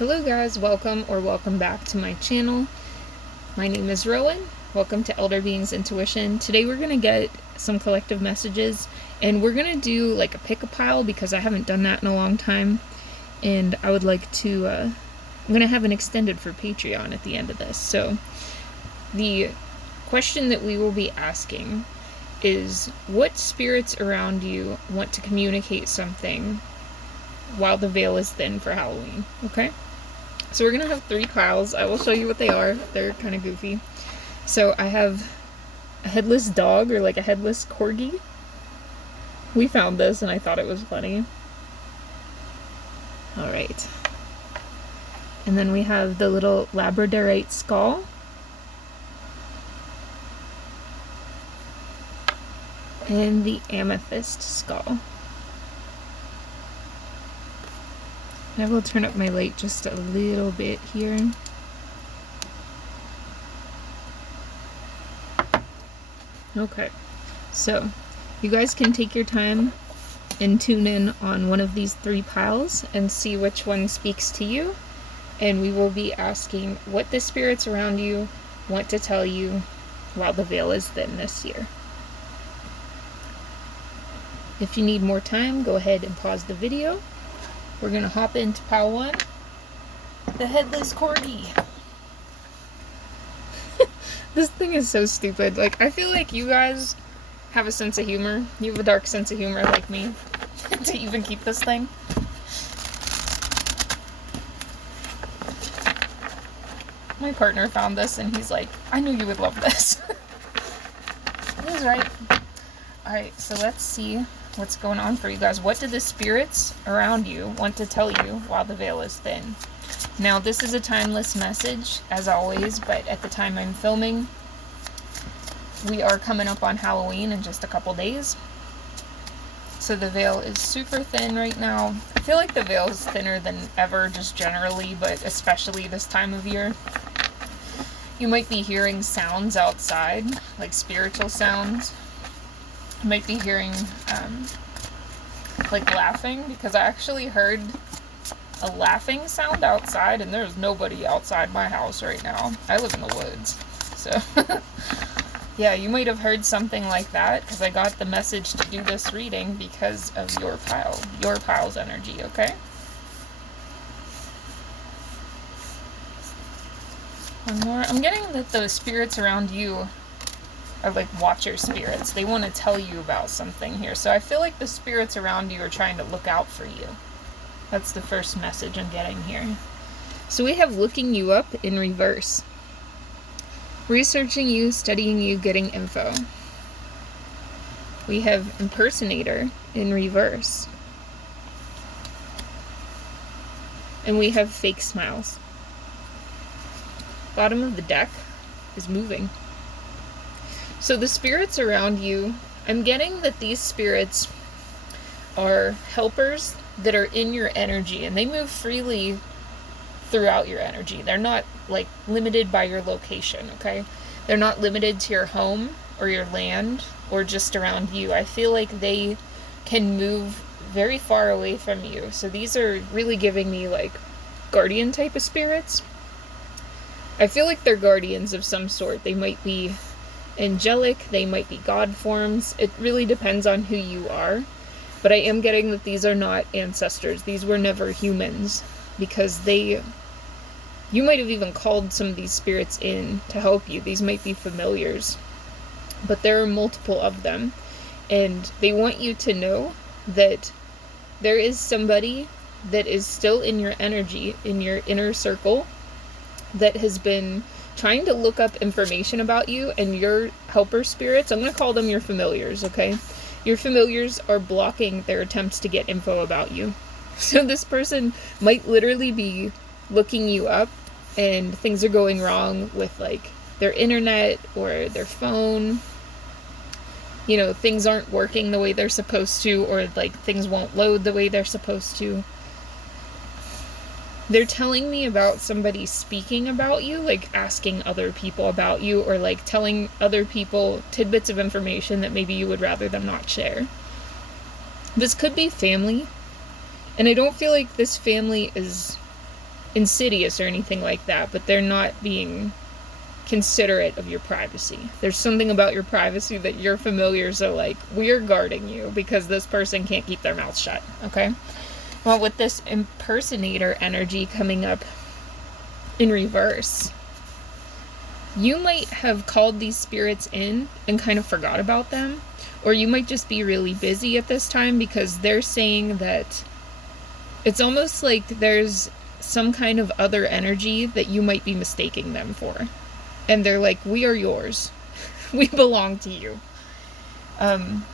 Hello guys, welcome back to my channel. My name is Rowan. Welcome to Elderbeingsintuition. Today we're going to get some collective messages, and we're going to do like a pick-a-pile because I haven't done that in a long time, and I would like to, I'm going to have an extended for Patreon at the end of this. So the question that we will be asking is, what spirits around you want to communicate something while the veil is thin for Halloween? Okay? So we're going to have 3 piles. I will show you what they are. They're kind of goofy. So I have a headless dog, or like a headless corgi. We found this and I thought it was funny. Alright. And then we have the little Labradorite skull. And the Amethyst skull. I will turn up my light just a little bit here. Okay, so you guys can take your time and tune in on one of these 3 piles and see which one speaks to you. And we will be asking what the spirits around you want to tell you while the veil is thin this year. If you need more time, go ahead and pause the video. We're going to hop into pile 1, the headless corgi. This thing is so stupid. Like, I feel like you guys have a sense of humor. You have a dark sense of humor like me to even keep this thing. My partner found this and he's like, I knew you would love this. He was right. Alright, so let's see what's going on for you guys. What do the spirits around you want to tell you while the veil is thin? Now, this is a timeless message, as always, but at the time I'm filming, we are coming up on Halloween in just a couple days. So the veil is super thin right now. I feel like the veil is thinner than ever, just generally, but especially this time of year. You might be hearing sounds outside, like spiritual sounds. You might be hearing, like laughing, because I actually heard a laughing sound outside, and there's nobody outside my house right now. I live in the woods, so yeah, you might have heard something like that, because I got the message to do this reading because of your pile's energy, okay? One more. I'm getting that the spirits around you are like watcher spirits. They want to tell you about something here. So I feel like the spirits around you are trying to look out for you. That's the first message I'm getting here. So we have looking you up in reverse. Researching you, studying you, getting info. We have impersonator in reverse. And we have fake smiles. Bottom of the deck is moving. So the spirits around you, I'm getting that these spirits are helpers that are in your energy, and they move freely throughout your energy. They're not like limited by your location, okay? They're not limited to your home or your land or just around you. I feel like they can move very far away from you. So these are really giving me like guardian type of spirits. I feel like they're guardians of some sort. They might be angelic, they might be god forms. It really depends on who you are. But I am getting that these are not ancestors. These were never humans, because you might have even called some of these spirits in to help you. These might be familiars, but there are multiple of them, and they want you to know that there is somebody that is still in your energy, in your inner circle, that has been trying to look up information about you, and your helper spirits, I'm going to call them your familiars, okay? Your familiars are blocking their attempts to get info about you. So this person might literally be looking you up, and things are going wrong with like their internet or their phone. You know, things aren't working the way they're supposed to, or like things won't load the way they're supposed to. They're telling me about somebody speaking about you, like asking other people about you, or like telling other people tidbits of information that maybe you would rather them not share. This could be family, And I don't feel like this family is insidious or anything like that, but they're not being considerate of your privacy. There's something about your privacy that your familiars are like, we're guarding you because this person can't keep their mouth shut, okay? Well, with this impersonator energy coming up in reverse, you might have called these spirits in and kind of forgot about them, or you might just be really busy at this time because they're saying that it's almost like there's some kind of other energy that you might be mistaking them for. And they're like, we are yours. We belong to you. And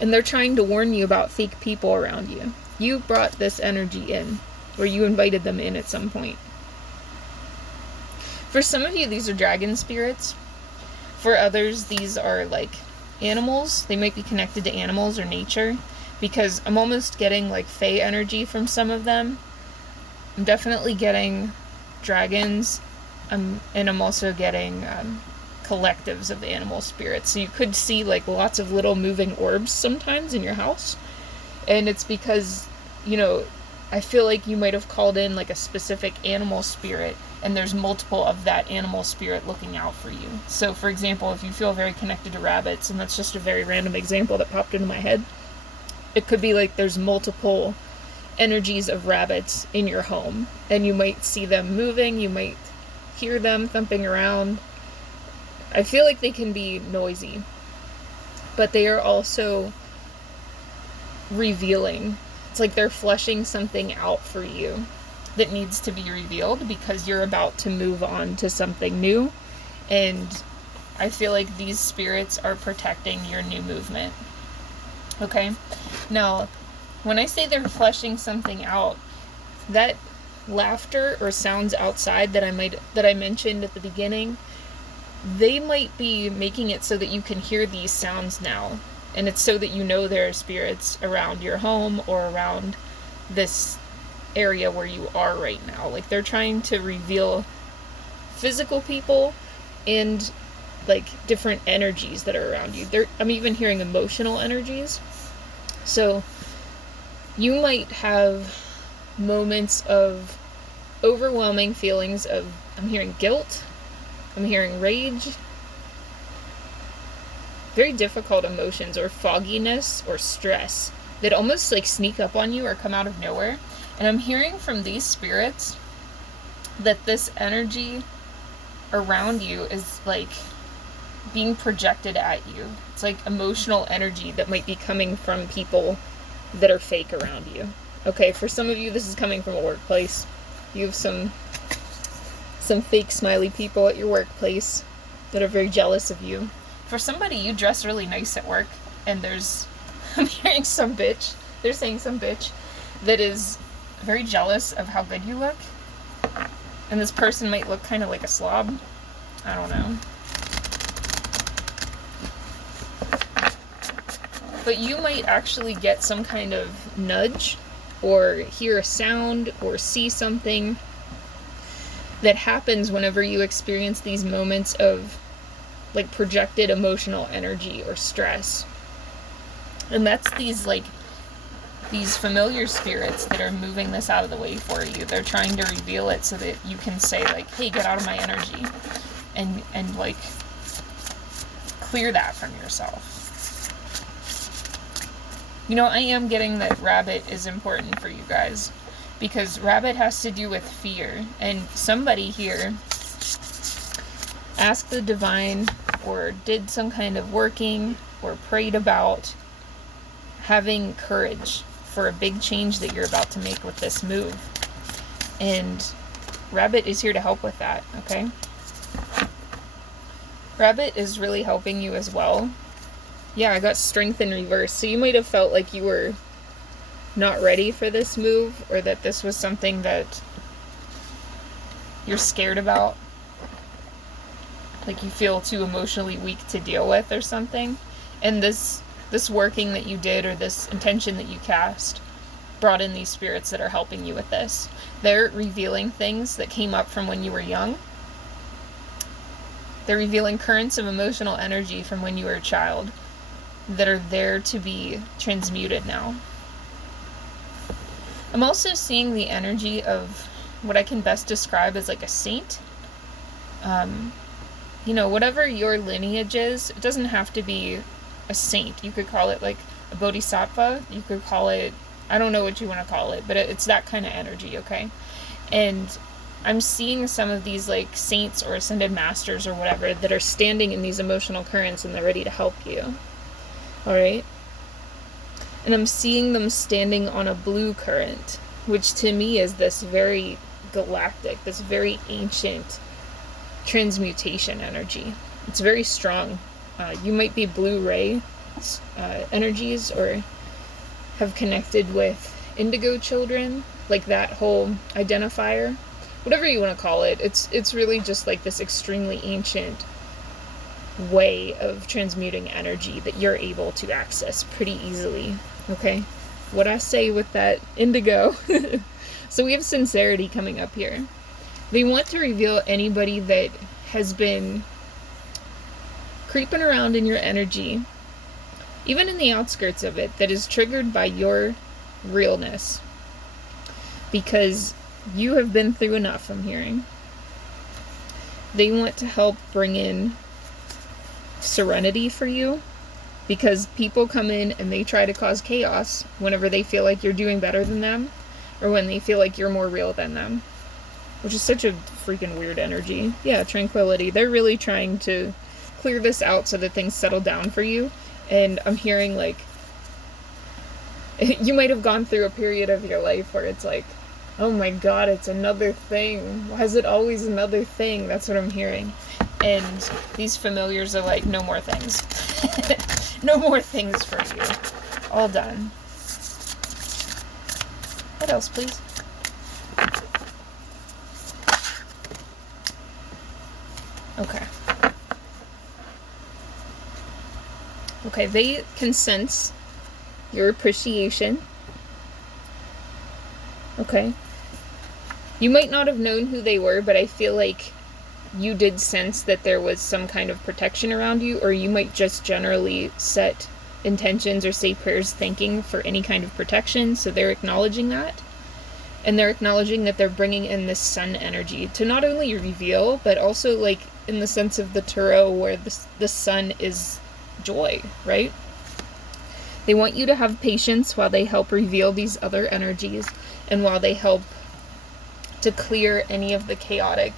they're trying to warn you about fake people around you. You brought this energy in, or you invited them in at some point. For some of you, these are dragon spirits. For others, these are like animals. They might be connected to animals or nature, because I'm almost getting like fae energy from some of them. I'm definitely getting dragons. And I'm also getting collectives of animal spirits. So you could see like lots of little moving orbs sometimes in your house. And it's because, you know, I feel like you might have called in like a specific animal spirit, and there's multiple of that animal spirit looking out for you. So for example, if you feel very connected to rabbits, and that's just a very random example that popped into my head, it could be like there's multiple energies of rabbits in your home, and you might see them moving, you might hear them thumping around. I feel like they can be noisy, but they are also revealing. It's like they're fleshing something out for you that needs to be revealed because you're about to move on to something new. And I feel like these spirits are protecting your new movement. Okay? Now, when I say they're fleshing something out, that laughter or sounds outside that I mentioned at the beginning, they might be making it so that you can hear these sounds now, and it's so that you know there are spirits around your home or around this area where you are right now. Like they're trying to reveal physical people and like different energies that are around you. I'm even hearing emotional energies. So you might have moments of overwhelming feelings of, I'm hearing guilt, I'm hearing rage, very difficult emotions or fogginess or stress that almost like sneak up on you or come out of nowhere. And I'm hearing from these spirits that this energy around you is like being projected at you. It's like emotional energy that might be coming from people that are fake around you. Okay, for some of you, this is coming from a workplace. You have some fake smiley people at your workplace that are very jealous of you. For somebody, you dress really nice at work, and I'm hearing some bitch, they're saying some bitch, that is very jealous of how good you look. And this person might look kind of like a slob. I don't know. But you might actually get some kind of nudge or hear a sound or see something that happens whenever you experience these moments of like projected emotional energy or stress. And that's these familiar spirits that are moving this out of the way for you. They're trying to reveal it so that you can say like, hey, get out of my energy, and like clear that from yourself. You know, I am getting that rabbit is important for you guys, because rabbit has to do with fear, and somebody here asked the divine or did some kind of working or prayed about having courage for a big change that you're about to make with this move. And rabbit is here to help with that, okay? Rabbit is really helping you as well. Yeah, I got strength in reverse. So you might have felt like you were not ready for this move, or that this was something that you're scared about. Like you feel too emotionally weak to deal with or something. And this working that you did, or this intention that you cast, brought in these spirits that are helping you with this. They're revealing things that came up from when you were young. They're revealing currents of emotional energy from when you were a child that are there to be transmuted now. I'm also seeing the energy of what I can best describe as like a saint. You know, whatever your lineage is, it doesn't have to be a saint. You could call it like a bodhisattva. You could call it, I don't know what you want to call it, but it's that kind of energy, okay? And I'm seeing some of these like saints or ascended masters or whatever that are standing in these emotional currents and they're ready to help you. All right? And I'm seeing them standing on a blue current, which to me is this very galactic, this very ancient transmutation energy. It's very strong. You might be blue ray energies or have connected with indigo children, like that whole identifier, whatever you want to call it. It's really just like this extremely ancient way of transmuting energy that you're able to access pretty easily. Okay, what I say with that indigo. So we have sincerity coming up here. They want to reveal anybody that has been creeping around in your energy, even in the outskirts of it, that is triggered by your realness. Because you have been through enough, I'm hearing. They want to help bring in serenity for you, because people come in and they try to cause chaos whenever they feel like you're doing better than them, or when they feel like you're more real than them. Which is such a freaking weird energy. Yeah, tranquility. They're really trying to clear this out so that things settle down for you. And I'm hearing, like, you might have gone through a period of your life where it's like, oh my god, it's another thing. Why is it always another thing? That's what I'm hearing. And these familiars are like, no more things. No more things for you. All done. What else, please? Okay. Okay, they can sense your appreciation. Okay. You might not have known who they were, but I feel like you did sense that there was some kind of protection around you, or you might just generally set intentions or say prayers thanking for any kind of protection, so they're acknowledging that. And they're acknowledging that they're bringing in this sun energy to not only reveal, but also like in the sense of the tarot where the sun is joy, right? They want you to have patience while they help reveal these other energies and while they help to clear any of the chaotic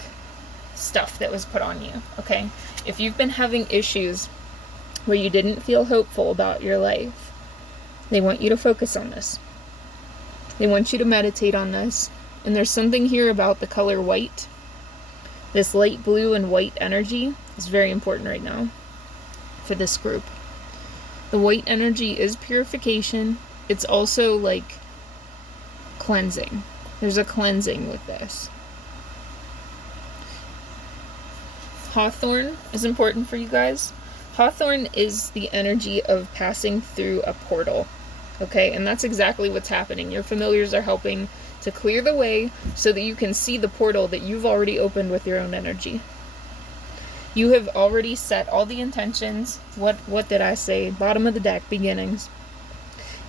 stuff that was put on you, okay? If you've been having issues where you didn't feel hopeful about your life, they want you to focus on this. They want you to meditate on this. And there's something here about the color white. This light blue and white energy is very important right now for this group. The white energy is purification. It's also like cleansing. There's a cleansing with this. Hawthorn is important for you guys. Hawthorn is the energy of passing through a portal. Okay, and that's exactly what's happening. Your familiars are helping to clear the way so that you can see the portal that you've already opened with your own energy. You have already set all the intentions. What did I say? Bottom of the deck, beginnings.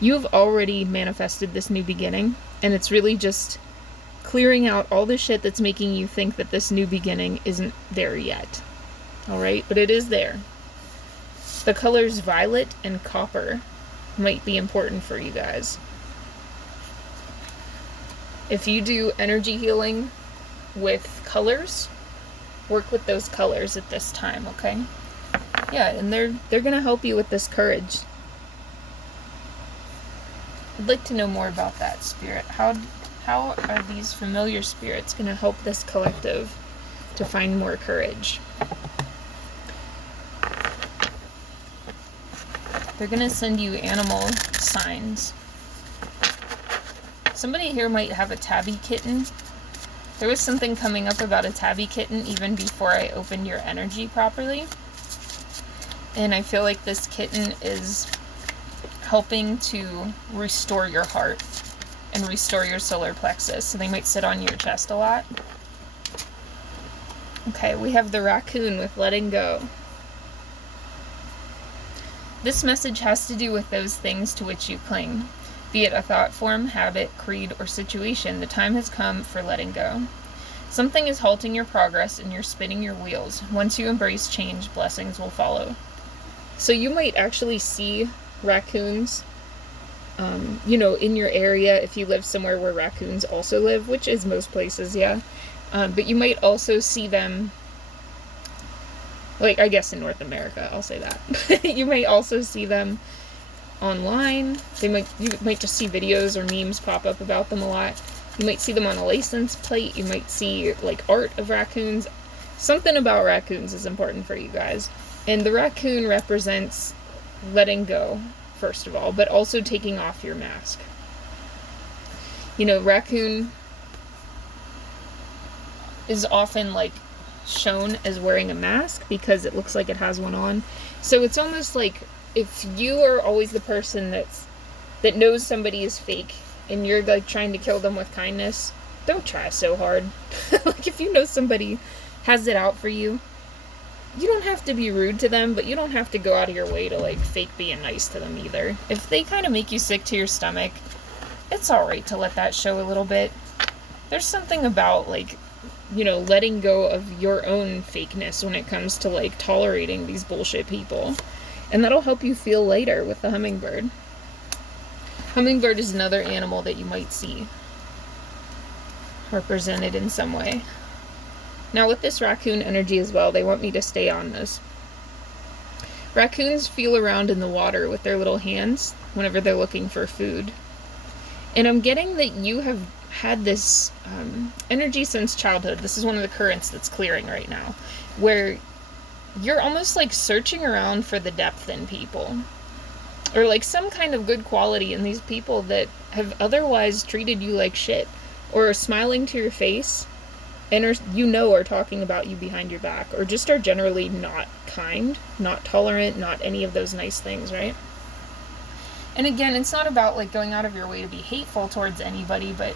You've already manifested this new beginning, and it's really just clearing out all the shit that's making you think that this new beginning isn't there yet. Alright, but it is there. The colors violet and copper might be important for you guys. If you do energy healing with colors, work with those colors at this time, okay? Yeah, and they're gonna help you with this courage. I'd like to know more about that, Spirit. How are these familiar spirits gonna help this collective to find more courage? They're gonna send you animal signs. Somebody here might have a tabby kitten. There was something coming up about a tabby kitten even before I opened your energy properly. And I feel like this kitten is helping to restore your heart and restore your solar plexus. So they might sit on your chest a lot. Okay, we have the raccoon with letting go. This message has to do with those things to which you cling. Be it a thought form, habit, creed, or situation, the time has come for letting go. Something is halting your progress and you're spinning your wheels. Once you embrace change, blessings will follow. So you might actually see raccoons, in your area if you live somewhere where raccoons also live, which is most places, yeah. But you might also see them, like, I guess in North America, I'll say that. You might also see them online. You might just see videos or memes pop up about them a lot. You might see them on a license plate. You might see, like, art of raccoons. Something about raccoons is important for you guys. And the raccoon represents letting go, first of all, but also taking off your mask. Raccoon is often, like, shown as wearing a mask because it looks like it has one on. So it's almost like if you are always the person that knows somebody is fake and you're, like, trying to kill them with kindness, don't try so hard. Like, if you know somebody has it out for you, you don't have to be rude to them, but you don't have to go out of your way to, like, fake being nice to them either. If they kind of make you sick to your stomach, it's alright to let that show a little bit. There's something about, like, letting go of your own fakeness when it comes to, like, tolerating these bullshit people. And that'll help you feel lighter with the hummingbird. Hummingbird is another animal that you might see represented in some way. Now with this raccoon energy as well, they want me to stay on this. Raccoons feel around in the water with their little hands whenever they're looking for food. And I'm getting that you have had this energy since childhood. This is one of the currents that's clearing right now, where you're almost like searching around for the depth in people, or like some kind of good quality in these people that have otherwise treated you like shit, or are smiling to your face and are talking about you behind your back, or just are generally not kind, not tolerant, not any of those nice things, right? And again, it's not about, like, going out of your way to be hateful towards anybody, but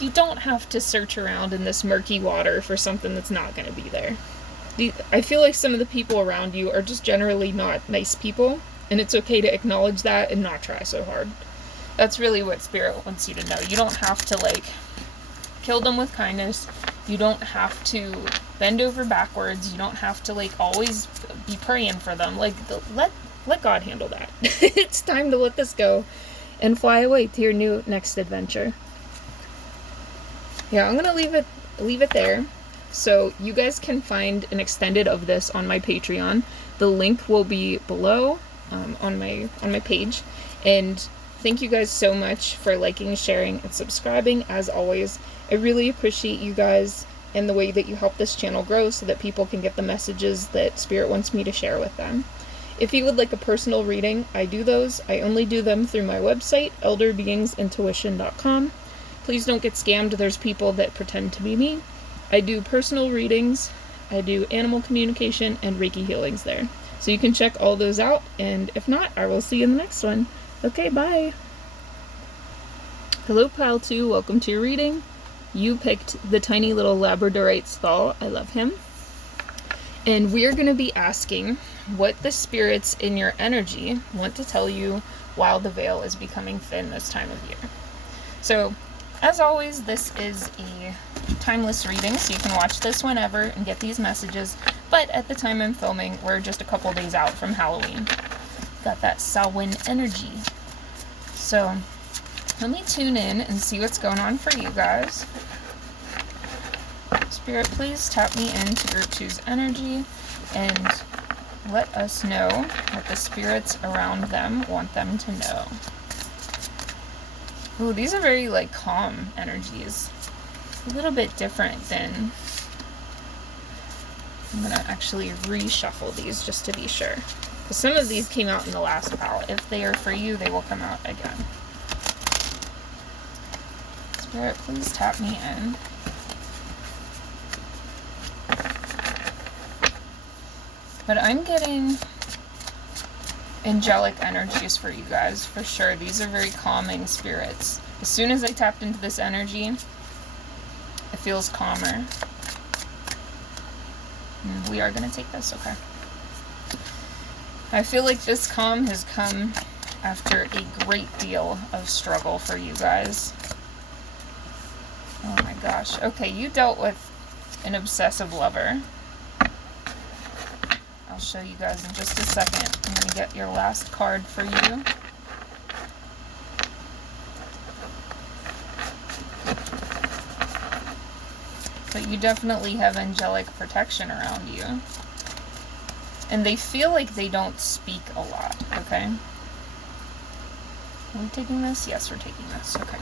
you don't have to search around in this murky water for something that's not going to be there. I feel like some of the people around you are just generally not nice people, and it's okay to acknowledge that and not try so hard. That's really what Spirit wants you to know. You don't have to, like, kill them with kindness. You don't have to bend over backwards. You don't have to, like, always be praying for them. Like, let God handle that. It's time to let this go and fly away to your new next adventure. Yeah, I'm gonna leave it there. So you guys can find an extended of this on my Patreon. The link will be below on my page. And thank you guys so much for liking, sharing, and subscribing. As always, I really appreciate you guys and the way that you help this channel grow so that people can get the messages that Spirit wants me to share with them. If you would like a personal reading, I do those. I only do them through my website, Elderbeingsintuition.com. Please don't get scammed. There's people that pretend to be me. I do personal readings, I do animal communication, and Reiki healings there. So you can check all those out, and if not, I will see you in the next one. Okay, bye! Hello, Pile 2, welcome to your reading. You picked the tiny little Labradorite skull. I love him. And we're going to be asking what the spirits in your energy want to tell you while the veil is becoming thin this time of year. So, as always, this is a timeless reading, so you can watch this whenever and get these messages, but at the time I'm filming, we're just a couple days out from Halloween. Got that Samhain energy. So, let me tune in and see what's going on for you guys. Spirit, please tap me into Group 2's energy and let us know what the spirits around them want them to know. Ooh, these are very, like, calm energies. A little bit different than... I'm going to actually reshuffle these just to be sure. Because some of these came out in the last pile. If they are for you, they will come out again. Spirit, please tap me in. But I'm getting angelic energies for you guys, for sure. These are very calming spirits. As soon as I tapped into this energy, it feels calmer. And we are going to take this, okay. I feel like this calm has come after a great deal of struggle for you guys. Oh my gosh. Okay, you dealt with an obsessive lover. I'll show you guys in just a second. I'm going to get your last card for you. But you definitely have angelic protection around you. And they feel like they don't speak a lot, okay? Are we taking this? Yes, we're taking this. Okay.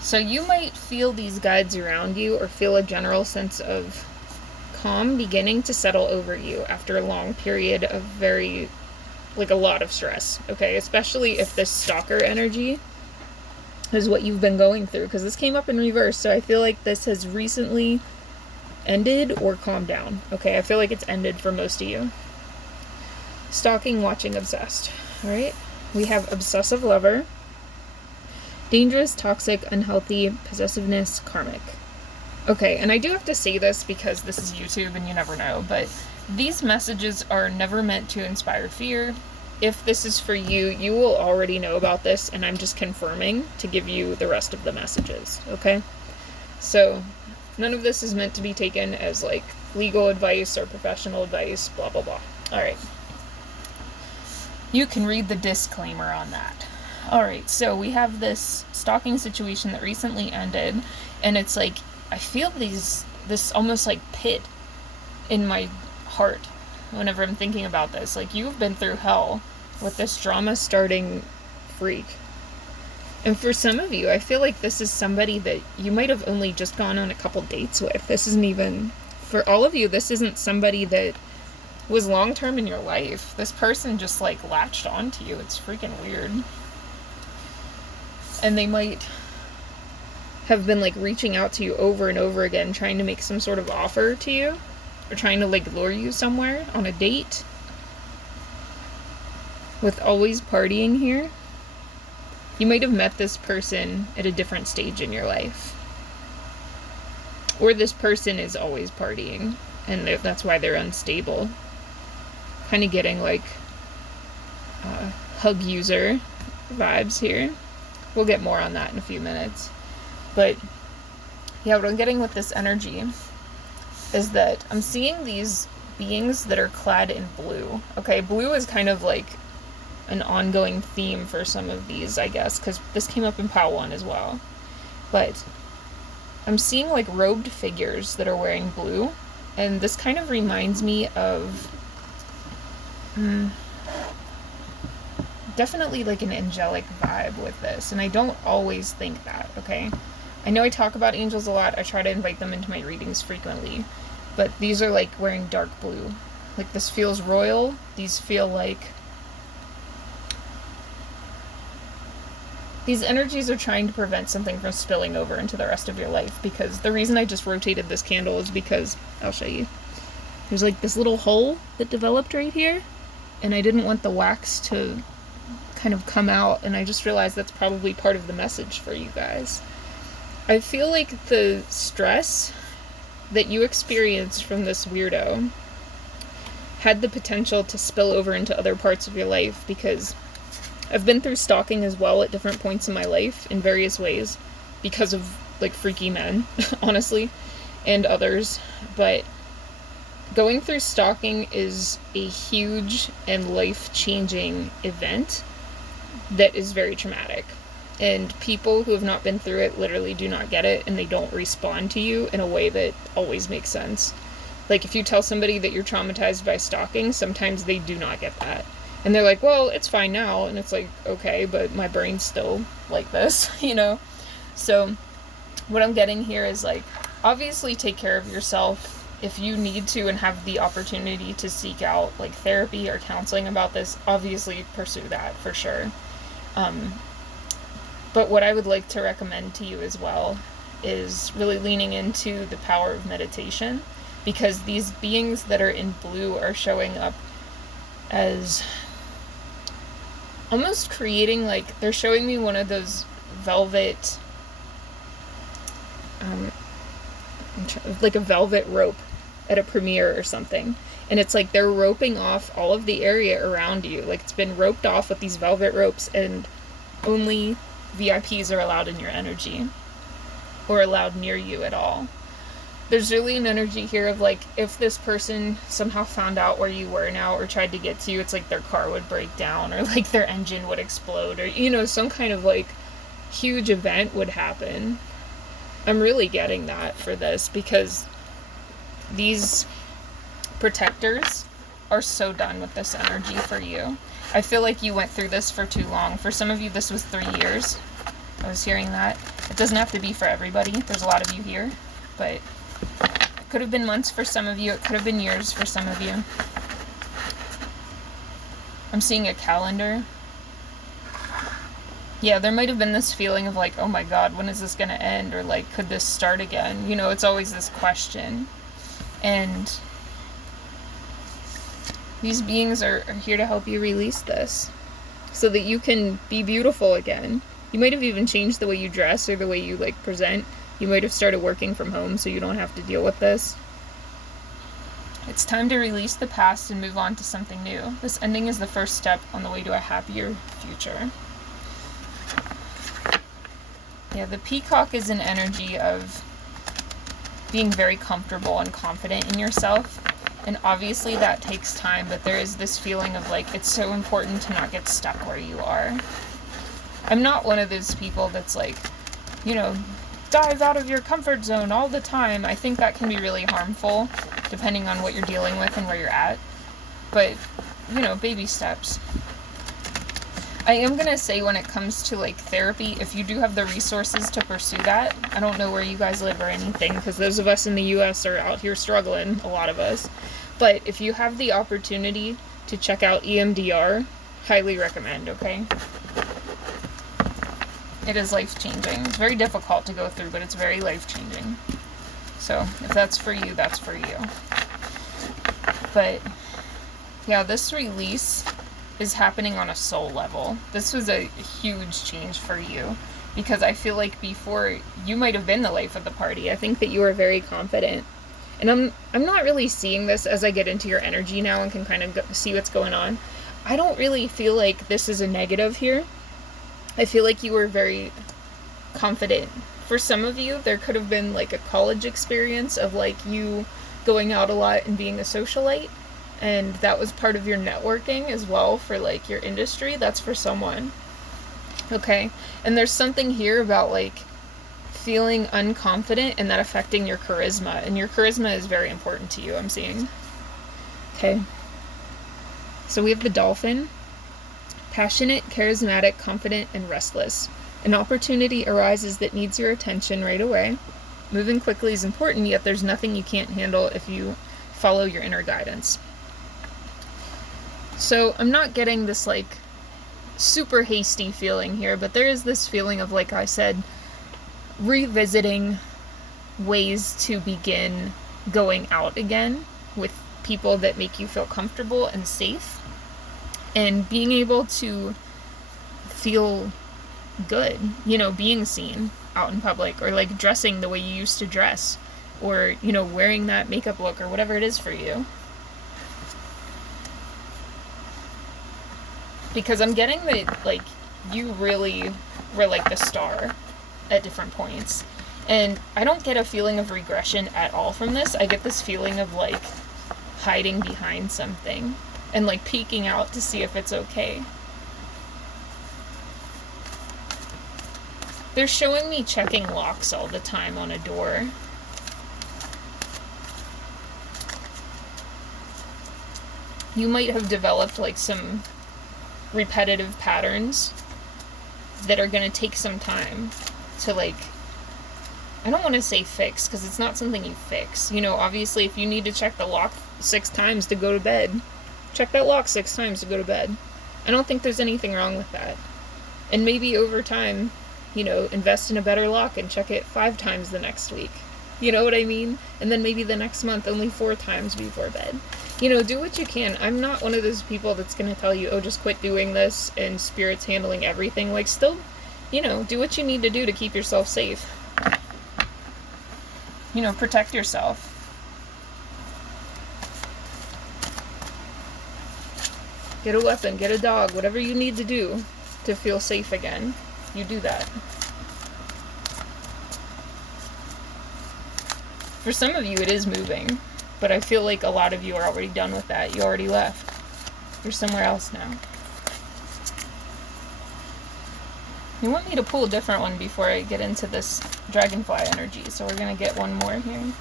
So you might feel these guides around you or feel a general sense of calm beginning to settle over you after a long period of a lot of stress, okay? Especially if this stalker energy is what you've been going through, because this came up in reverse, so I feel like this has recently ended or calmed down, okay? I feel like it's ended for most of you. Stalking, watching, obsessed, all right? We have obsessive lover, dangerous, toxic, unhealthy, possessiveness, karmic. Okay, and I do have to say this because this is YouTube and you never know, but these messages are never meant to inspire fear. If this is for you, you will already know about this, and I'm just confirming to give you the rest of the messages, okay? So, none of this is meant to be taken as, like, legal advice or professional advice, blah, blah, blah. Alright. You can read the disclaimer on that. Alright, so we have this stalking situation that recently ended, and it's like, I feel this almost like pit in my heart whenever I'm thinking about this. Like, you've been through hell with this drama starting freak. And for some of you, I feel like this is somebody that you might have only just gone on a couple dates with. This isn't even, for all of you, this isn't somebody that was long-term in your life. This person just, like, latched onto you. It's freaking weird. And they might have been, like, reaching out to you over and over again, trying to make some sort of offer to you, or trying to, like, lure you somewhere on a date, with always partying here. You might have met this person at a different stage in your life, or this person is always partying, and that's why they're unstable. Kind of getting, like, hug user vibes here. We'll get more on that in a few minutes. But, yeah, what I'm getting with this energy is that I'm seeing these beings that are clad in blue. Okay, blue is kind of like an ongoing theme for some of these, I guess, because this came up in POW 1 as well. But I'm seeing, like, robed figures that are wearing blue, and this kind of reminds me of definitely, like, an angelic vibe with this, and I don't always think that, okay? I know I talk about angels a lot. I try to invite them into my readings frequently. But these are, like, wearing dark blue. Like, this feels royal. These feel like... These energies are trying to prevent something from spilling over into the rest of your life. Because the reason I just rotated this candle is because... I'll show you. There's, like, this little hole that developed right here. And I didn't want the wax to kind of come out. And I just realized that's probably part of the message for you guys. I feel like the stress that you experienced from this weirdo had the potential to spill over into other parts of your life, because I've been through stalking as well at different points in my life in various ways because of, like, freaky men, honestly, and others. But going through stalking is a huge and life-changing event that is very traumatic. And people who have not been through it literally do not get it, and they don't respond to you in a way that always makes sense. Like, if you tell somebody that you're traumatized by stalking, sometimes they do not get that. And they're like, well, it's fine now. And it's like, okay, but my brain's still like this, you know? So what I'm getting here is, like, obviously take care of yourself. If you need to and have the opportunity to seek out, like, therapy or counseling about this, obviously pursue that for sure. But what I would like to recommend to you as well is really leaning into the power of meditation, because these beings that are in blue are showing up as almost creating, like, they're showing me one of those velvet, like a velvet rope at a premiere or something. And it's like they're roping off all of the area around you. Like, it's been roped off with these velvet ropes, and only VIPs are allowed in your energy, or allowed near you at all. There's really an energy here of, like, if this person somehow found out where you were now or tried to get to you, it's like their car would break down, or like their engine would explode, or, you know, some kind of like huge event would happen. I'm really getting that for this, because these protectors are so done with this energy for you. I feel like you went through this for too long. For some of you, this was 3 years. I was hearing that. It doesn't have to be for everybody. There's a lot of you here, but it could have been months for some of you. It could have been years for some of you. I'm seeing a calendar. Yeah, there might have been this feeling of like, oh my God, when is this going to end? Or like, could this start again? You know, it's always this question. And these beings are here to help you release this, so that you can be beautiful again. You might have even changed the way you dress or the way you like present. You might have started working from home so you don't have to deal with this. It's time to release the past and move on to something new. This ending is the first step on the way to a happier future. Yeah, the peacock is an energy of being very comfortable and confident in yourself. And obviously that takes time, but there is this feeling of like, it's so important to not get stuck where you are. I'm not one of those people that's like, you know, dive out of your comfort zone all the time. I think that can be really harmful, depending on what you're dealing with and where you're at. But, you know, baby steps. I am going to say, when it comes to like therapy, if you do have the resources to pursue that, I don't know where you guys live or anything, because those of us in the US are out here struggling, a lot of us. But if you have the opportunity to check out EMDR, highly recommend, okay? It is life-changing. It's very difficult to go through, but it's very life-changing. So if that's for you, that's for you. But yeah, this release is happening on a soul level. This was a huge change for you, because I feel like before you might have been the life of the party. I think that you were very confident. And I'm not really seeing this as I get into your energy now and can kind of see what's going on. I don't really feel like this is a negative here. I feel like you were very confident. For some of you, there could have been like a college experience of like you going out a lot and being a socialite, and that was part of your networking as well for like your industry. That's for someone. Okay? And there's something here about like feeling unconfident and that affecting your charisma. And your charisma is very important to you, I'm seeing. Okay. So we have the dolphin. Passionate, charismatic, confident, and restless. An opportunity arises that needs your attention right away. Moving quickly is important, yet there's nothing you can't handle if you follow your inner guidance. So I'm not getting this like super hasty feeling here, but there is this feeling of, like I said, revisiting ways to begin going out again with people that make you feel comfortable and safe, and being able to feel good, you know, being seen out in public, or like dressing the way you used to dress, or, you know, wearing that makeup look, or whatever it is for you. Because I'm getting that, like, you really were like the star at different points. And I don't get a feeling of regression at all from this. I get this feeling of like hiding behind something and like peeking out to see if it's okay. They're showing me checking locks all the time on a door. You might have developed like some repetitive patterns that are going to take some time to, like, I don't want to say fix, because it's not something you fix. You know, obviously, if you need to check the lock 6 times to go to bed, check that lock 6 times to go to bed. I don't think there's anything wrong with that. And maybe over time, you know, invest in a better lock and check it 5 times the next week. You know what I mean? And then maybe the next month only 4 times before bed. You know, do what you can. I'm not one of those people that's going to tell you, oh, just quit doing this and Spirit's handling everything. Like, still, you know, do what you need to do to keep yourself safe. You know, protect yourself. Get a weapon, get a dog, whatever you need to do to feel safe again. You do that. For some of you, it is moving, but I feel like a lot of you are already done with that. You already left. You're somewhere else now. You want me to pull a different one before I get into this dragonfly energy, so we're going to get one more here.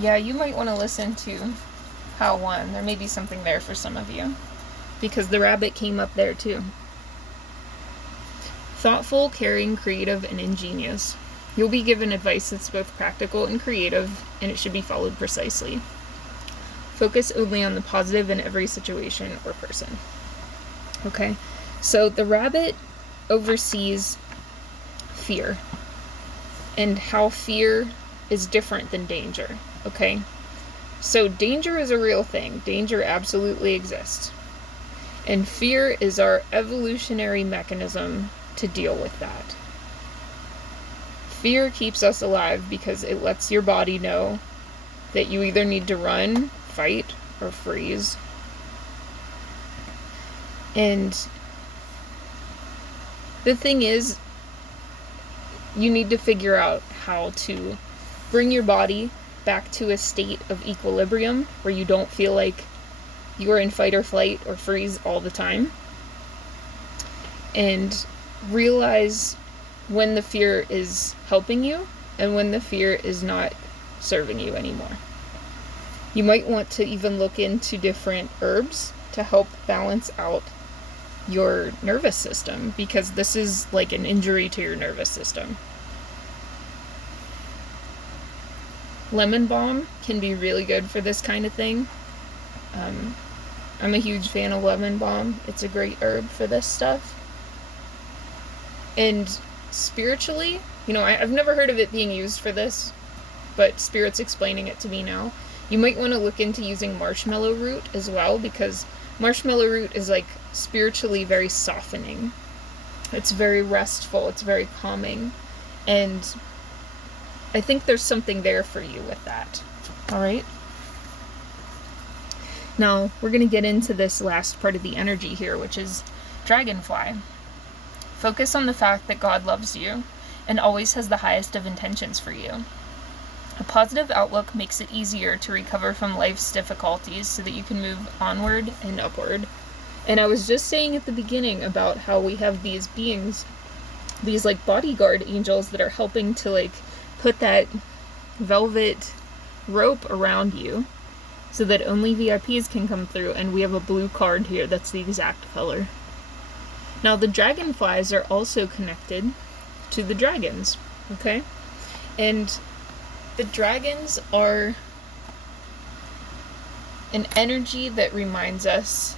Yeah, you might want to listen to how one. There may be something there for some of you, because the rabbit came up there too. Thoughtful, caring, creative, and ingenious. You'll be given advice that's both practical and creative, and it should be followed precisely. Focus only on the positive in every situation or person. Okay, so the rabbit oversees fear, and how fear is different than danger, okay? So danger is a real thing. Danger absolutely exists. And fear is our evolutionary mechanism to deal with that. Fear keeps us alive because it lets your body know that you either need to run, fight, or freeze. And the thing is, you need to figure out how to bring your body back to a state of equilibrium where you don't feel like you're in fight or flight or freeze all the time. And realize when the fear is helping you and when the fear is not serving you anymore. You might want to even look into different herbs to help balance out your nervous system, because this is like an injury to your nervous system. Lemon balm can be really good for this kind of thing. I'm a huge fan of lemon balm. It's a great herb for this stuff. And spiritually, I've never heard of it being used for this, but Spirit's explaining it to me now. You might want to look into using marshmallow root as well, because marshmallow root is like spiritually very softening. It's very restful, it's very calming, and I think there's something there for you with that. Alright? Now, we're going to get into this last part of the energy here, which is dragonfly. Focus on the fact that God loves you and always has the highest of intentions for you. A positive outlook makes it easier to recover from life's difficulties so that you can move onward and upward. And I was just saying at the beginning about how we have these beings, these like bodyguard angels that are helping to put that velvet rope around you so that only VIPs can come through, and we have a blue card here that's the exact color. Now the dragonflies are also connected to the dragons, okay? And the dragons are an energy that reminds us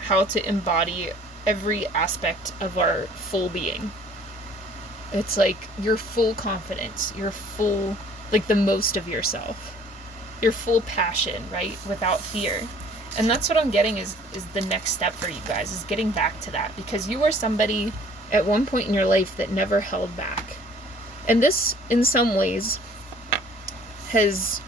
how to embody every aspect of our full being. It's like your full confidence, your full, the most of yourself, your full passion, right? Without fear. And that's what I'm getting is the next step for you guys, is getting back to that, because you are somebody at one point in your life that never held back. And this, in some ways, has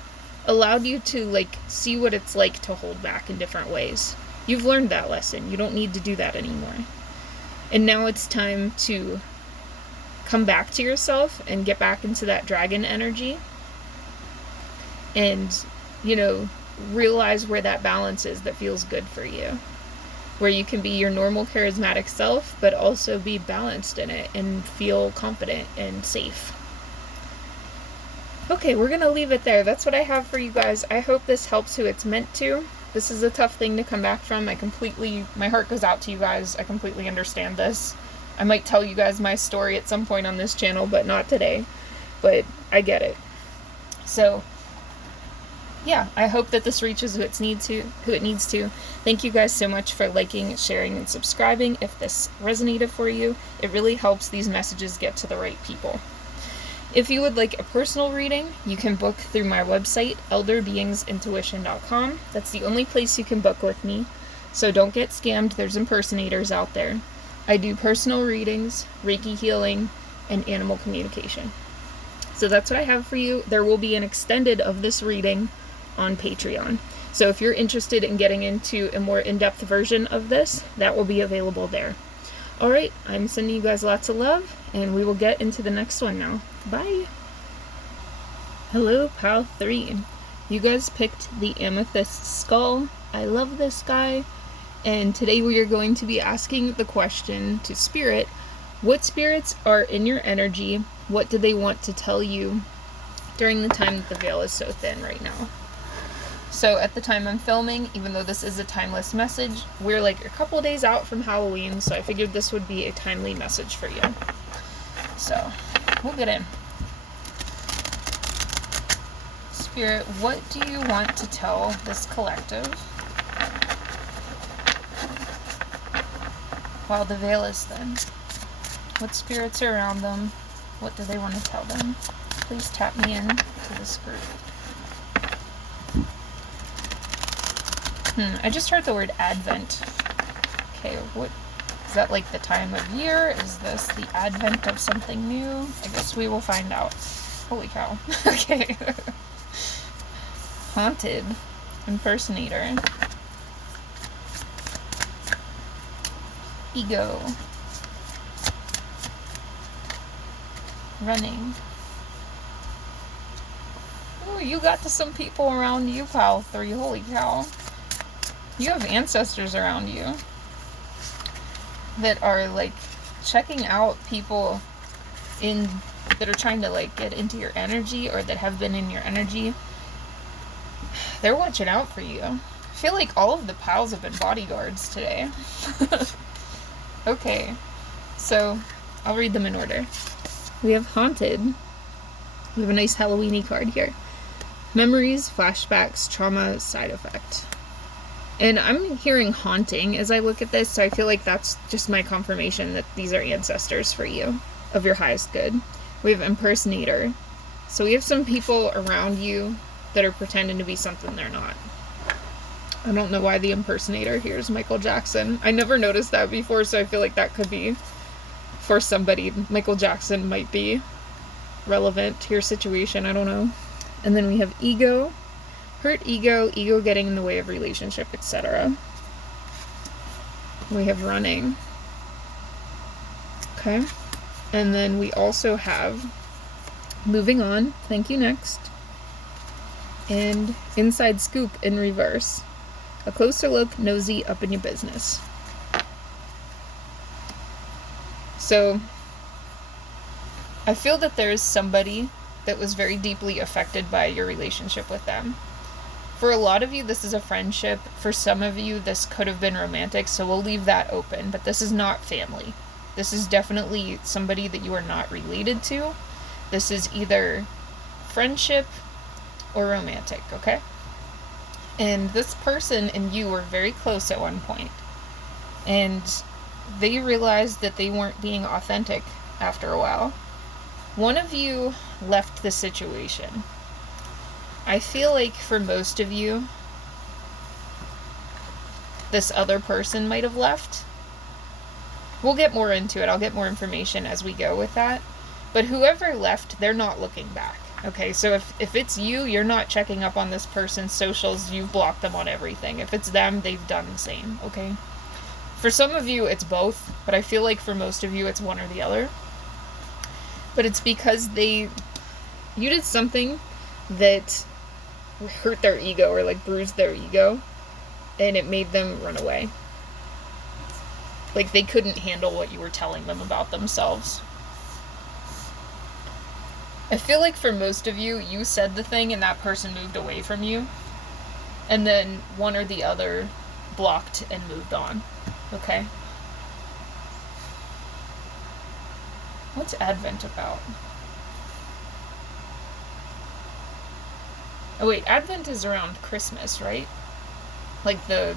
allowed you to see what it's like to hold back in different ways. You've learned that lesson. You don't need to do that anymore. And now it's time to come back to yourself and get back into that dragon energy and, realize where that balance is that feels good for you. Where you can be your normal charismatic self, but also be balanced in it and feel confident and safe. Okay, we're going to leave it there. That's what I have for you guys. I hope this helps who it's meant to. This is a tough thing to come back from. My heart goes out to you guys. I completely understand this. I might tell you guys my story at some point on this channel, but not today. But I get it. So, yeah, I hope that this reaches who it needs to. Thank you guys so much for liking, sharing, and subscribing. If this resonated for you, it really helps these messages get to the right people. If you would like a personal reading, you can book through my website, Elderbeingsintuition.com. That's the only place you can book with me, so don't get scammed. There's impersonators out there. I do personal readings, Reiki healing, and animal communication. So that's what I have for you. There will be an extended of this reading on Patreon. So if you're interested in getting into a more in-depth version of this, that will be available there. Alright, I'm sending you guys lots of love, and we will get into the next one now. Bye! Hello, Pal 3. You guys picked the Amethyst Skull. I love this guy. And today we are going to be asking the question to Spirit, what spirits are in your energy? What do they want to tell you during the time that the veil is so thin right now? So at the time I'm filming, even though this is a timeless message, we're like a couple days out from Halloween, so I figured this would be a timely message for you. So, we'll get in. Spirit, what do you want to tell this collective while the veil is thin? What spirits are around them? What do they want to tell them? Please tap me in to this group. I just heard the word Advent. Okay, what is that, like the time of year? Is this the advent of something new? I guess we will find out. Holy cow. Okay. Haunted. Impersonator. Ego. Running. Ooh, you got to some people around you, Pal 3. Holy cow. You have ancestors around you that are, like, checking out people that are trying to, like, get into your energy, or that have been in your energy. They're watching out for you. I feel like all of the pals have been bodyguards today. Okay, so I'll read them in order. We have Haunted. We have a nice Halloween-y card here. Memories, flashbacks, trauma, side effect. And I'm hearing haunting as I look at this, so I feel like that's just my confirmation that these are ancestors for you, of your highest good. We have impersonator. So we have some people around you that are pretending to be something they're not. I don't know why the impersonator here is Michael Jackson. I never noticed that before, so I feel like that could be for somebody. Michael Jackson might be relevant to your situation, I don't know. And then we have ego. Hurt ego, ego getting in the way of relationship, etc. We have running. Okay. And then we also have moving on. Thank you, next. And inside scoop in reverse. A closer look, nosy, up in your business. So, I feel that there is somebody that was very deeply affected by your relationship with them. For a lot of you, this is a friendship. For some of you, this could have been romantic, so we'll leave that open. But this is not family. This is definitely somebody that you are not related to. This is either friendship or romantic, okay? And this person and you were very close at one point. And they realized that they weren't being authentic after a while. One of you left the situation. I feel like for most of you, this other person might have left. We'll get more into it. I'll get more information as we go with that. But whoever left, they're not looking back. Okay, so if it's you, you're not checking up on this person's socials. You've blocked them on everything. If it's them, they've done the same, okay? For some of you, it's both. But I feel like for most of you, it's one or the other. But it's because you did something that hurt their ego, or like bruised their ego, and it made them run away. Like they couldn't handle what you were telling them about themselves. I feel like for most of you, you said the thing and that person moved away from you, and then one or the other blocked and moved on. Okay? What's Advent about? Oh wait, Advent is around Christmas, right? Like the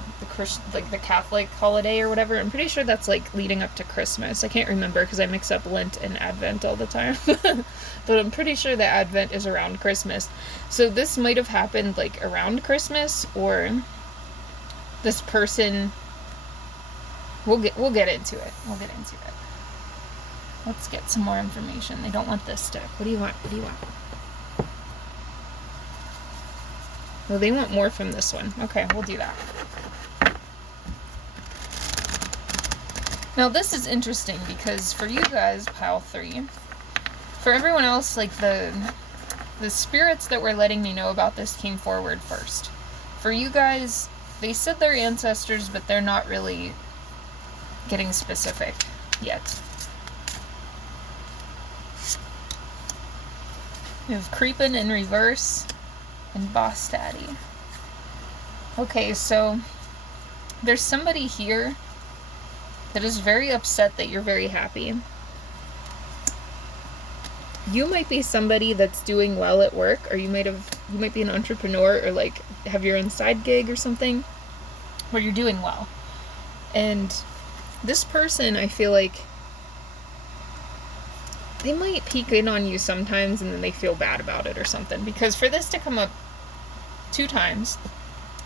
Catholic holiday or whatever. I'm pretty sure that's like leading up to Christmas. I can't remember because I mix up Lent and Advent all the time. But I'm pretty sure that Advent is around Christmas. So this might have happened like around Christmas, or this person. We'll get into it. We'll get into it. Let's get some more information. They don't want this stick. What do you want? What do you want? Well, they want more from this one. Okay, we'll do that. Now this is interesting because for you guys, pile 3, for everyone else, like the spirits that were letting me know about this came forward first. For you guys, they said they're ancestors, but they're not really getting specific yet. We have Creepin' in reverse and Boss Daddy. Okay, so there's somebody here that is very upset that you're very happy. You might be somebody that's doing well at work, or you might be an entrepreneur, or like have your own side gig or something where you're doing well. And this person, I feel like they might peek in on you sometimes and then they feel bad about it or something, because for this to come up 2 times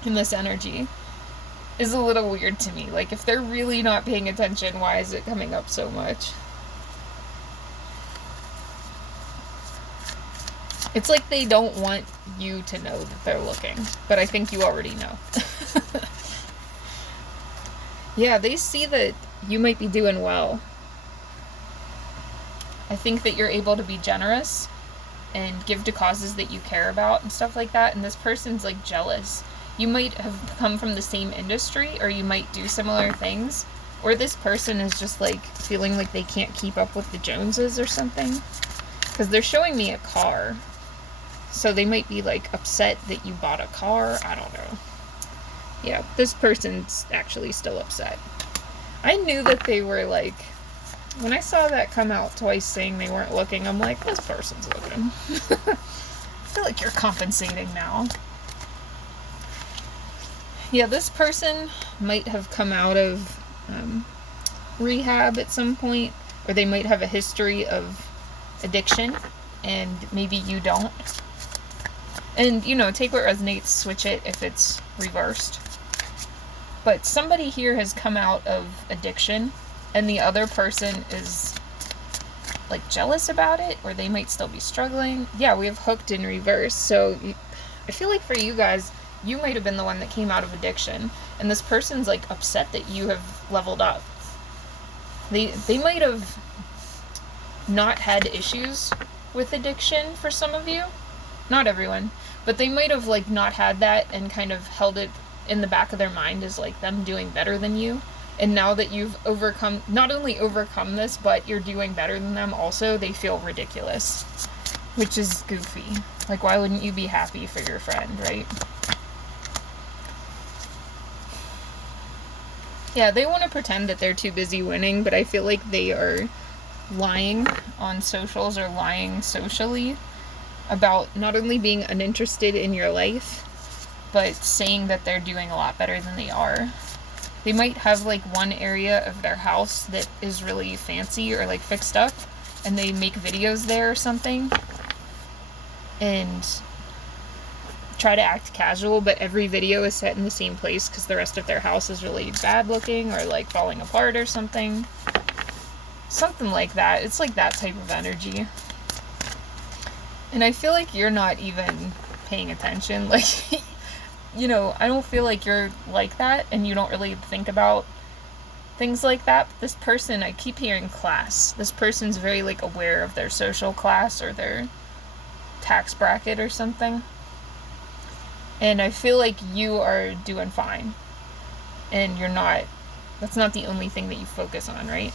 in this energy is a little weird to me. Like, if they're really not paying attention, why is it coming up so much? It's like they don't want you to know that they're looking, but I think you already know. Yeah, they see that you might be doing well. I think that you're able to be generous and give to causes that you care about and stuff like that, and this person's like jealous. You might have come from the same industry, or you might do similar things, or this person is just like feeling like they can't keep up with the Joneses or something, because they're showing me a car, so they might be like upset that you bought a car. I don't know. Yeah, this person's actually still upset. I knew that they were like, when I saw that come out twice saying they weren't looking, I'm like, this person's looking. I feel like you're compensating now. Yeah, this person might have come out of rehab at some point, or they might have a history of addiction, and maybe you don't. And, you know, take what resonates, switch it if it's reversed. But somebody here has come out of addiction, and the other person is, like, jealous about it, or they might still be struggling. Yeah, we have hooked in reverse, so I feel like for you guys, you might have been the one that came out of addiction, and this person's, like, upset that you have leveled up. They might have not had issues with addiction for some of you. Not everyone. But they might have, like, not had that and kind of held it in the back of their mind as, like, them doing better than you. And now that you've not only overcome this, but you're doing better than them also, they feel ridiculous. Which is goofy. Like, why wouldn't you be happy for your friend, right? Yeah, they want to pretend that they're too busy winning, but I feel like they are lying on socials or lying socially about not only being uninterested in your life, but saying that they're doing a lot better than they are. They might have, like, one area of their house that is really fancy or, like, fixed up, and they make videos there or something, and try to act casual, but every video is set in the same place because the rest of their house is really bad looking or, like, falling apart or something. Something like that. It's like that type of energy. And I feel like you're not even paying attention. Like, you know, I don't feel like you're like that, and you don't really think about things like that. But this person, I keep hearing class. This person's very, like, aware of their social class or their tax bracket or something. And I feel like you are doing fine. And you're not, that's not the only thing that you focus on, right?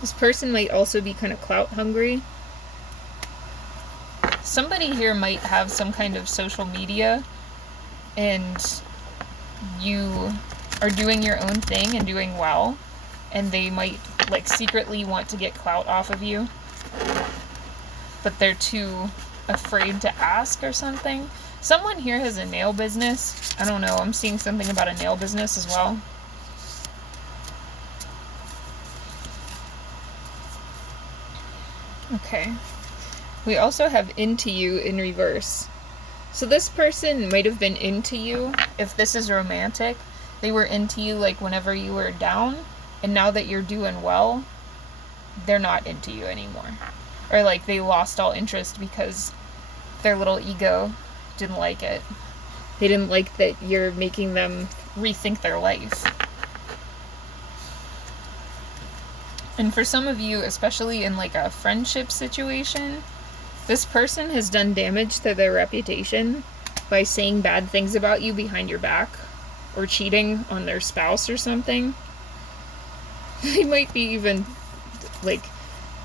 This person might also be kind of clout hungry. Somebody here might have some kind of social media, and you are doing your own thing and doing well, and they might, like, secretly want to get clout off of you, but they're too afraid to ask or something. Someone here has a nail business. I don't know, I'm seeing something about a nail business as well. Okay. We also have into you in reverse. So this person might have been into you, if this is romantic. They were into you, like, whenever you were down, and now that you're doing well, they're not into you anymore. Or, like, they lost all interest because their little ego didn't like it. They didn't like that you're making them rethink their life. And for some of you, especially in, like, a friendship situation, this person has done damage to their reputation by saying bad things about you behind your back, or cheating on their spouse or something. They might be even, like,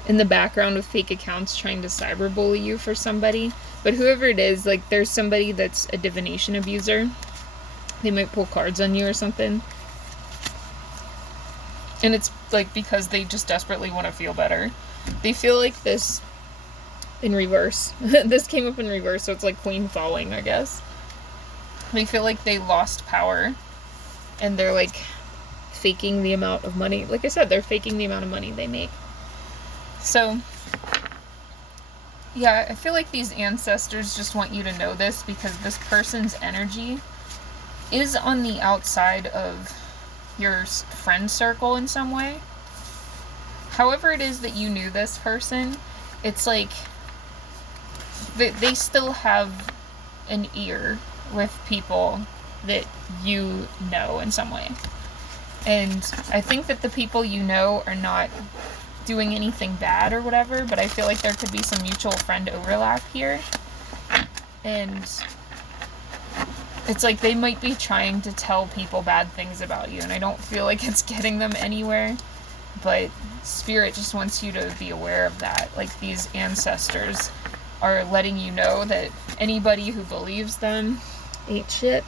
in the background with fake accounts trying to cyberbully you for somebody. But whoever it is, like, there's somebody that's a divination abuser. They might pull cards on you or something. And it's, like, because they just desperately want to feel better. They feel like this in reverse. This came up in reverse, so it's like queen falling, I guess. They feel like they lost power, and they're, like, faking the amount of money. Like I said, they're faking the amount of money they make. So, yeah, I feel like these ancestors just want you to know this, because this person's energy is on the outside of your friend circle in some way. However it is that you knew this person, it's like they still have an ear with people that you know in some way. And I think that the people you know are not doing anything bad or whatever, but I feel like there could be some mutual friend overlap here. And it's like they might be trying to tell people bad things about you, and I don't feel like it's getting them anywhere. But Spirit just wants you to be aware of that. Like, these ancestors are letting you know that anybody who believes them ain't shit.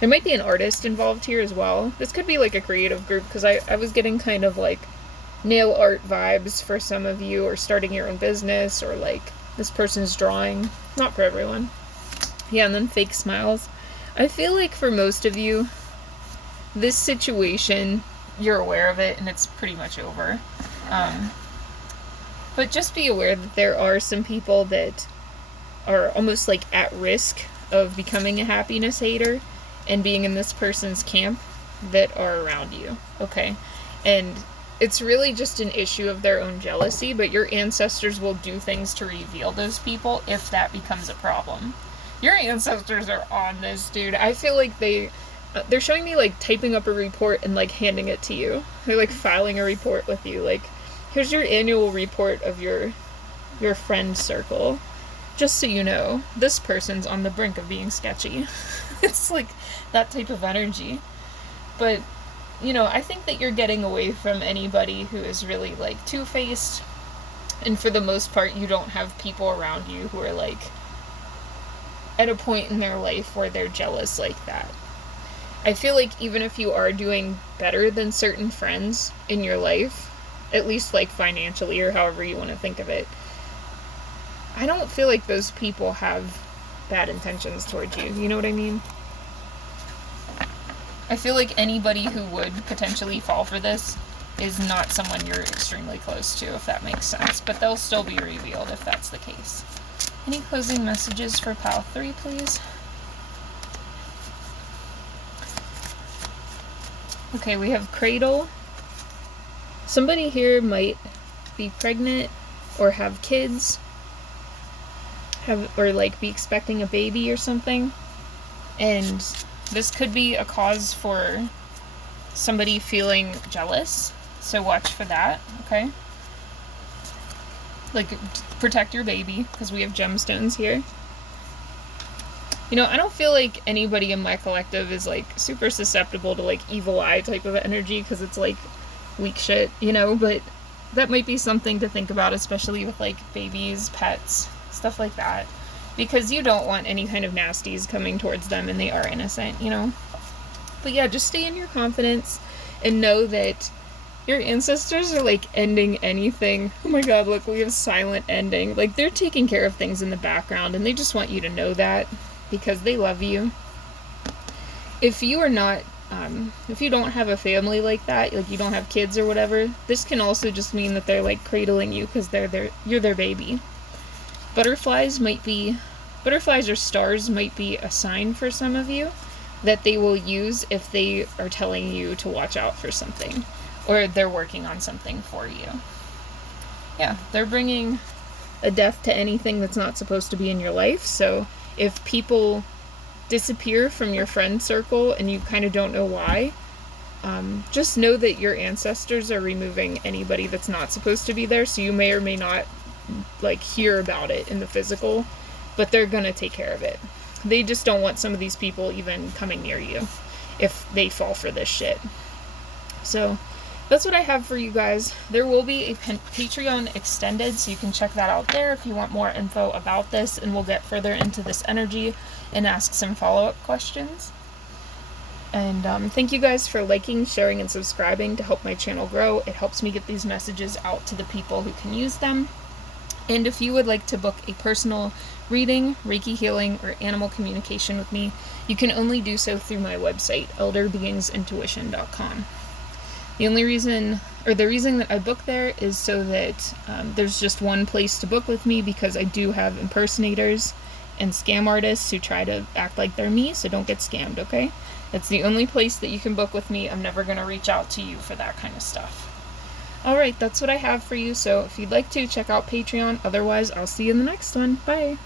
There might be an artist involved here as well. This could be like a creative group, because I was getting kind of like nail art vibes for some of you, or starting your own business, or like this person's drawing. Not for everyone. Yeah, and then fake smiles. I feel like for most of you, this situation, you're aware of it and it's pretty much over. But just be aware that there are some people that are almost like at risk of becoming a happiness hater and being in this person's camp that are around you, okay? And it's really just an issue of their own jealousy, but your ancestors will do things to reveal those people if that becomes a problem. Your ancestors are on this, dude. I feel like they're showing me, like, typing up a report and, like, handing it to you. They're, like, filing a report with you. Like, here's your annual report of your friend circle. Just so you know, this person's on the brink of being sketchy. It's, like, that type of energy. But, you know, I think that you're getting away from anybody who is really, like, two-faced. And for the most part, you don't have people around you who are, like, at a point in their life where they're jealous like that. I feel like even if you are doing better than certain friends in your life, at least, like, financially or however you want to think of it, I don't feel like those people have bad intentions towards you. You know what I mean? I feel like anybody who would potentially fall for this is not someone you're extremely close to, if that makes sense. But they'll still be revealed if that's the case. Any closing messages for Pile 3, please? Okay, we have Cradle. Somebody here might be pregnant or have kids, or like be expecting a baby or something. And this could be a cause for somebody feeling jealous. So watch for that, okay? Like, protect your baby, because we have gemstones here. You know, I don't feel like anybody in my collective is, like, super susceptible to, like, evil eye type of energy, because it's, like, weak shit, you know? But that might be something to think about, especially with, like, babies, pets, stuff like that. Because you don't want any kind of nasties coming towards them, and they are innocent, you know? But yeah, just stay in your confidence, and know that your ancestors are, like, ending anything. Oh my god, look, we have silent ending. Like, they're taking care of things in the background, and they just want you to know that, because they love you. If you are not, if you don't have a family like that, like, you don't have kids or whatever, this can also just mean that they're, like, cradling you, because you're their baby. Butterflies or stars might be a sign for some of you that they will use if they are telling you to watch out for something. or they're working on something for you. Yeah, they're bringing a death to anything that's not supposed to be in your life. So if people disappear from your friend circle and you kind of don't know why, just know that your ancestors are removing anybody that's not supposed to be there. So you may or may not like hear about it in the physical, but they're gonna take care of it. They just don't want some of these people even coming near you if they fall for this shit. So that's what I have for you guys. There will be a Patreon extended, so you can check that out there if you want more info about this, and we'll get further into this energy and ask some follow-up questions. And thank you guys for liking, sharing, and subscribing to help my channel grow. It helps me get these messages out to the people who can use them. And if you would like to book a personal reading, Reiki healing, or animal communication with me, you can only do so through my website, Elderbeingsintuition.com. The reason that I book there is so that there's just one place to book with me, because I do have impersonators and scam artists who try to act like they're me, so don't get scammed, okay? That's the only place that you can book with me. I'm never going to reach out to you for that kind of stuff. Alright, that's what I have for you, so if you'd like to, check out Patreon. Otherwise, I'll see you in the next one. Bye!